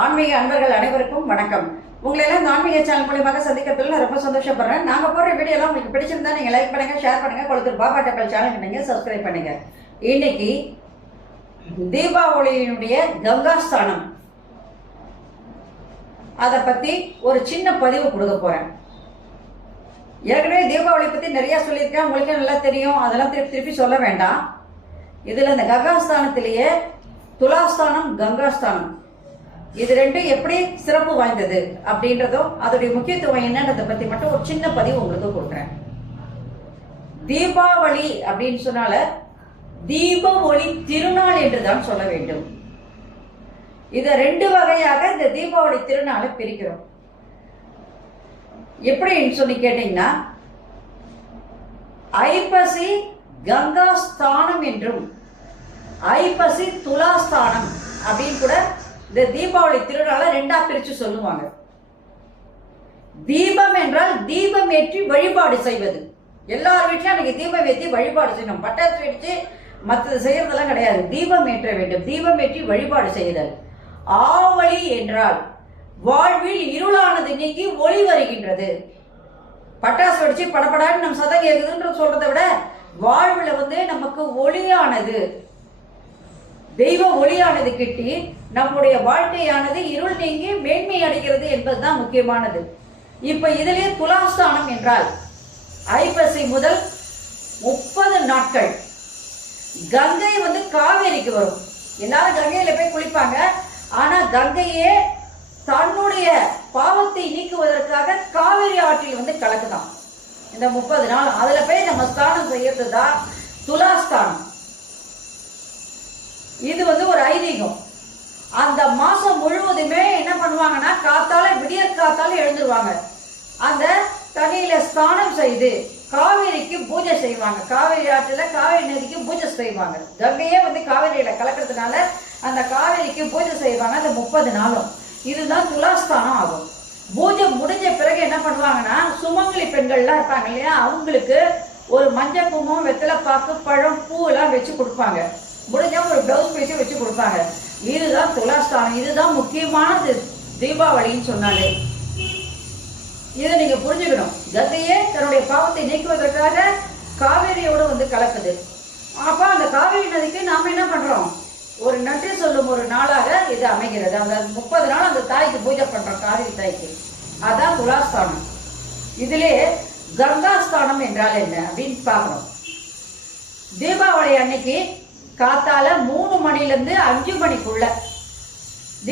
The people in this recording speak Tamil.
ஆன்மீக அன்பர்கள் அனைவருக்கும் வணக்கம். உங்களை எல்லாம் இந்த ஆன்மீக சேனல் மூலமாக சந்திக்கிறதுல ரொம்ப சந்தோஷப்படுறேன். நாங்கள் போடுற வீடியோலாம் உங்களுக்கு பிடிச்சிருந்தா நீங்கள் லைக் பண்ணுங்க, ஷேர் பண்ணுங்க, கொளுத்தூர் பாபா டெம்பிள் சேனலுக்கு நீங்கள் சப்ஸ்கிரைப் பண்ணுங்க. இன்னைக்கு தீபாவளியினுடைய கங்காஸ்தானம் அதை பற்றி ஒரு சின்ன பதிவு கொடுக்க போகிறேன். ஏற்கனவே தீபாவளி பற்றி நிறையா சொல்லியிருக்கேன், உங்களுக்கே நல்லா தெரியும், அதெல்லாம் திருப்பி சொல்ல வேண்டாம். இதில் இந்த கங்காஸ்தானத்திலேயே துலாஸ்தானம், கங்காஸ்தானம் இது ரெண்டும் எப்படி சிறப்பு வாய்ந்தது அப்படின்றதும் அதோடைய முக்கியத்துவம் என்னன்றதை பற்றி மட்டும் ஒரு சின்ன பதிவு உங்களுக்கு கொடுக்குறேன். தீபாவளி அப்படின்னு சொன்னால தீப ஒளி திருநாள் என்றுதான் சொல்ல வேண்டும். இதை ரெண்டு வகையாக இந்த தீபாவளி திருநாளை பிரிக்கிறோம். எப்படின்னு சொல்லி கேட்டீங்கன்னா, ஐப்பசி கங்காஸ்தானம் என்றும் ஐப்பசி துலாஸ்தானம் அப்படின்னு கூட இந்த தீபாவளி திருநாளை ரெண்டா பிரிச்சு சொல்லுவாங்க. தீபம் என்றால் தீபம் ஏற்றி வழிபாடு செய்வது. எல்லார் வீட்டிலும் அன்னைக்கு தீபம் ஏற்றி வழிபாடு செய்யணும். பட்டாசு வெடிச்சு மற்றது செய்யறதெல்லாம் கிடையாது. தீபம் ஏற்ற வேண்டும். தீபம் ஏற்றி வழிபாடு செய்தல். ஆவலி என்றால் வாழ்வில் இருளானது நீக்கி ஒளி வருகின்றது. பட்டாசு வெடிச்சு படப்படான்னு நம்ம சதம் கேக்குதுன்னு சொல்றதை விட வாழ்வுல நமக்கு ஒளியானது, தெய்வ ஒளியானது கிட்டி நம்முடைய வாழ்க்கையானது இருள் நீங்கி மேன்மை அடைகிறது என்பதுதான் முக்கியமானது. இப்ப இதிலே துலாஸ்தானம் என்றால் ஐப்பசி முதல் 30 நாட்கள் கங்கை காவேரிக்கு வரும். எல்லாரும் கங்கையில போய் குளிப்பாங்க. ஆனா கங்கையே தன்னுடைய பாவத்தை நீக்குவதற்காக காவேரி ஆற்றில் கலக்குதான் இந்த 30 நாள். அதுல போய் நம்ம ஸ்தானம் செய்யறதுதான் துலாஸ்தானம். இது ஒரு ஐதீகம். அந்த மாசம் முழுவதுமே என்ன பண்ணுவாங்கன்னா, காத்தால விடியற் காத்தால எழுந்துருவாங்க. அந்த தண்ணியில ஸ்நானம் செய்து காவேரிக்கு பூஜை செய்வாங்க. காவேரி ஆற்றுல காவேரி நதிக்கு பூஜை செய்வாங்க. கங்கையே காவேரியில கலக்கிறதுனால அந்த காவேரிக்கு பூஜை செய்வாங்க அந்த 30 நாளும். இதுதான் துலாஸ்தானம் ஆகும். பூஜை முடிஞ்ச பிறகு என்ன பண்ணுவாங்கன்னா, சுமங்கலி பெண்கள்லாம் இருப்பாங்க இல்லையா, அவங்களுக்கு ஒரு மஞ்சள் குங்குமம், வெத்தலை பாக்கு, பழம், பூ எல்லாம் வச்சு கொடுப்பாங்க. முடிஞ்சா ஒரு பிளவுஸ் பீஸும் வச்சு கொடுப்பாங்க. இதுதான் துலாஸ்தானம். இதுதான் முக்கியமானது தீபாவளின்னு சொன்னாலே. இதை நீங்க புரிஞ்சுக்கணும். கங்கையே தன்னுடைய பாவத்தை நீக்குவதற்காக காவேரியோடு கலக்குது. அப்ப அந்த காவேரி நதிக்கு நாம என்ன பண்றோம், ஒரு நன்றி சொல்லும் ஒரு நாளாக இது அமைகிறது. அந்த 30 நாள் அந்த தாய்க்கு பூஜை பண்றோம், காவேரி தாய்க்கு. அதான் துலாஸ்தானம். இதிலே கங்காஸ்தானம் என்றால் என்ன அப்படின்னு பார்க்கணும். தீபாவளி அன்னைக்கு காத்தால 3 மணிலேருந்து 5 மணிக்குள்ள